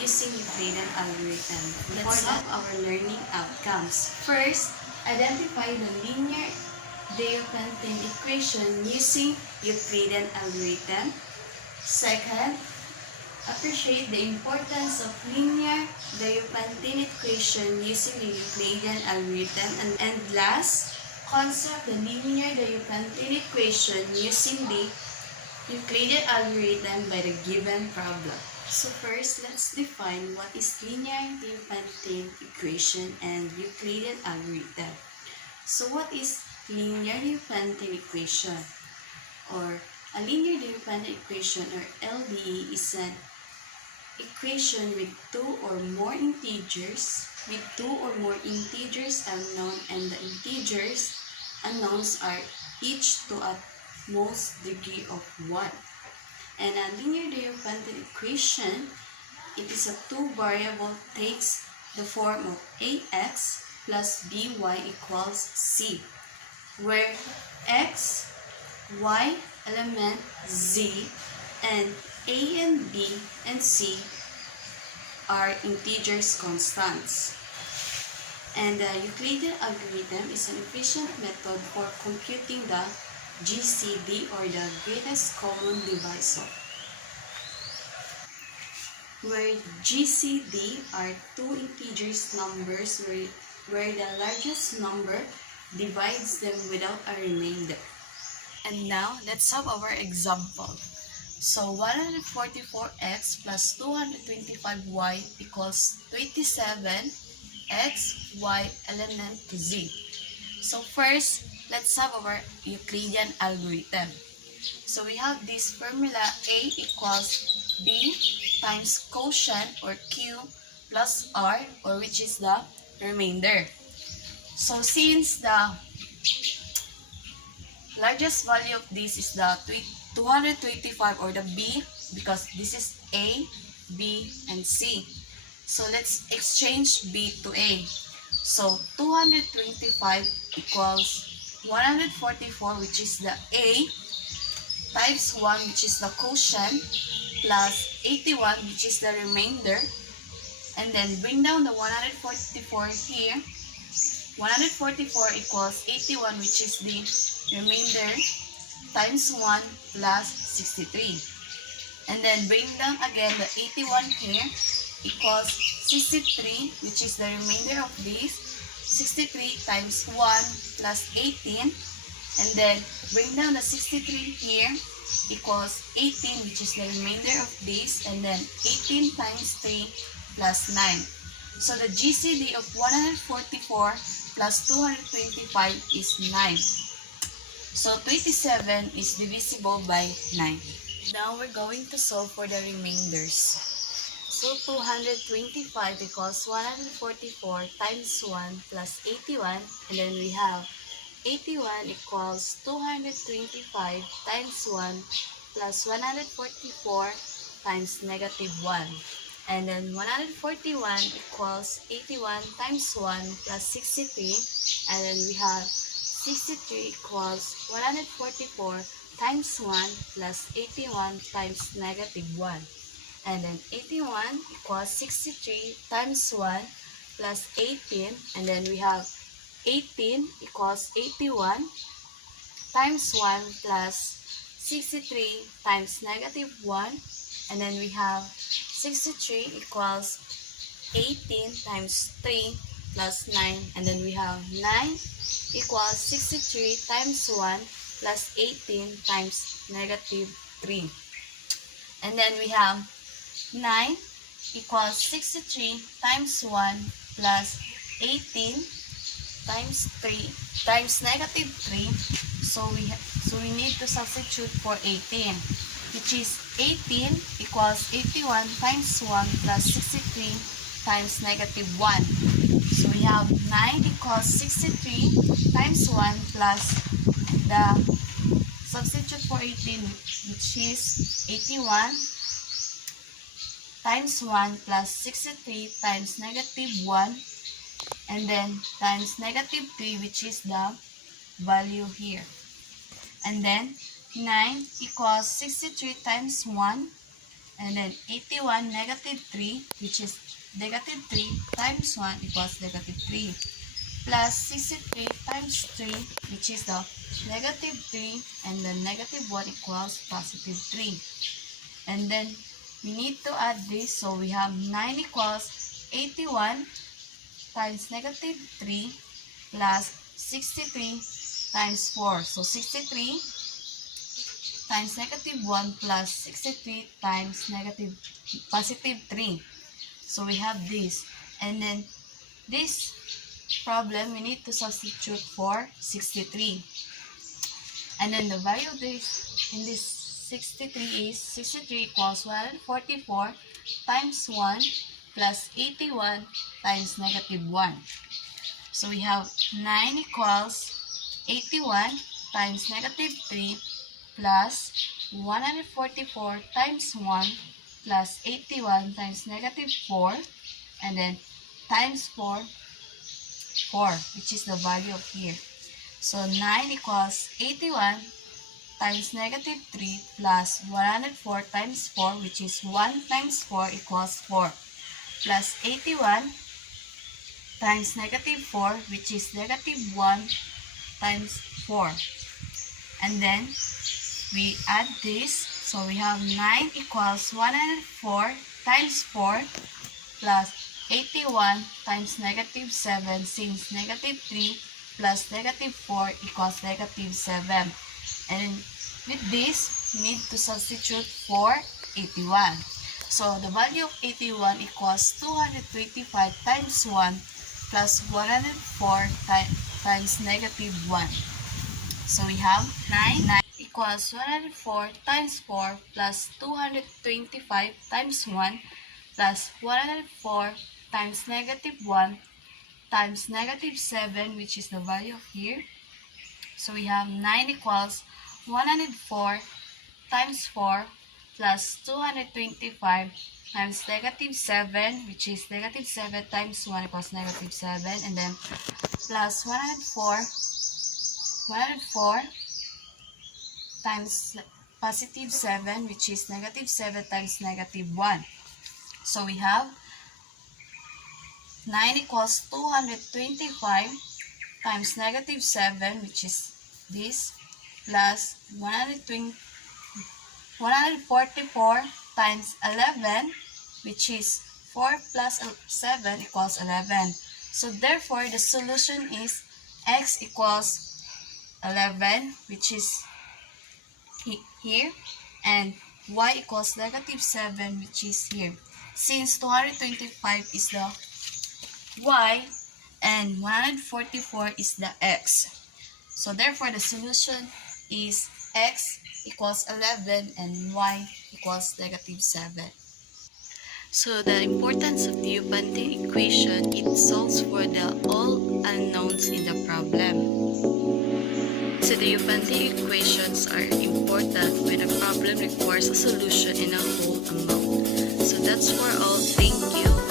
using Euclidean algorithm. Let's have our learning outcomes. First, identify the linear Diophantine equation using Euclidean algorithm. Second, appreciate the importance of linear Diophantine equation using the Euclidean algorithm. And last, concept the linear Diophantine equation using the Euclidean algorithm by the given problem. So first, let's define what is linear Diophantine equation and Euclidean algorithm. So what is linear Diophantine equation? Or a linear Diophantine equation, or LDE, is an equation with two or more integers unknown, and the integers unknowns are each to a most degree of 1. And a linear Diophantine equation, it is a two-variable, takes the form of ax plus by equals c, where x, y element z, and a and b and c are integers constants. And the Euclidean algorithm is an efficient method for computing the GCD, or the greatest common divisor, where GCD are two integers numbers where the largest number divides them without a remainder. And now, let's have our example. So 144x plus 225y equals 27x, y element z. So first, let's have our Euclidean algorithm. So we have this formula: A equals B times quotient, or Q, plus R, or which is the remainder. So since the largest value of this is the 225, or the B, because this is A, B, and C. So let's exchange B to A. So 225 equals 144, which is the A, times 1, which is the quotient, plus 81, which is the remainder. And then bring down the 144 here. 144 equals 81, which is the remainder, times 1 plus 63. And then bring down again the 81 here, equals 63, which is the remainder of this. 63 times 1 plus 18. And then bring down the 63 here, equals 18, which is the remainder of this. And then 18 times 3 plus 9. So the GCD of 144 plus 225 is 9. So 27 is divisible by 9. Now we're going to solve for the remainders. So 225 equals 144 times 1 plus 81, and then we have 81 equals 225 times 1 plus 144 times negative 1. And then 141 equals 81 times 1 plus 63, and then we have 63 equals 144 times 1 plus 81 times negative 1. And then 81 equals 63 times 1 plus 18, and then we have 18 equals 81 times 1 plus 63 times negative 1, and then we have 63 equals 18 times 3 plus 9, and then we have 9 equals 63 times 1 plus 18 times negative 3. And then we have 9 equals 63 times 1 plus 18 times 3 times negative 3. So we need to substitute for 18, which is 18 equals 81 times 1 plus 63 times negative 1. So we have 9 equals 63 times 1 plus the substitute for 18, which is 81 times 1 plus 63 times negative 1, and then times negative 3, which is the value here. And then 9 equals 63 times 1 And then 81 negative 3, which is negative 3 times 1 equals negative 3. Plus 63 times 3, which is the negative 3, and the negative 1 equals positive 3. And then we need to add this, so we have 9 equals 81 times negative 3 plus 63 times 4. So 63 times negative 1 plus 63 times positive 3. So we have this. And then this problem, we need to substitute for 63. And then the value of this in this 63 is 63 equals 144 times 1 plus 81 times negative 1. So we have 9 equals 81 times negative 3 plus 144 times 1 plus 81 times negative 4, and then times 4, which is the value of here. So 9 equals 81 times negative 3 plus 104 times 4, which is 1 times 4 equals 4, plus 81 times negative 4, which is negative 1 times 4. And then we add this, so we have 9 equals 104 times 4 plus 81 times negative 7, since negative 3 plus negative 4 equals negative 7. And with this, we need to substitute for 81. So the value of 81 equals 225 times 1 plus 104 times negative 1. So we have 9 equals 104 times 4 plus 225 times 1 plus 104 times negative 1 times negative 7, which is the value of here. So we have 9 equals 104 times 4 plus 225 times negative 7, which is negative 7 times 1 equals negative 7, and then plus 104 times positive 7, which is negative 7 times negative 1. So we have 9 equals 225 times negative 7, which is this, plus 144 times 11, which is 4 plus 7 equals 11. So therefore, the solution is x equals 11, which is here, and y equals negative 7, which is here. Since 225 is the y and 144 is the x. So therefore, the solution is x equals 11 and y equals negative 7. So the importance of the Diophantine equation, it solves for the all unknowns in the problem. So the Diophantine equations are important when a problem requires a solution in a whole amount. So that's for all. Thank you.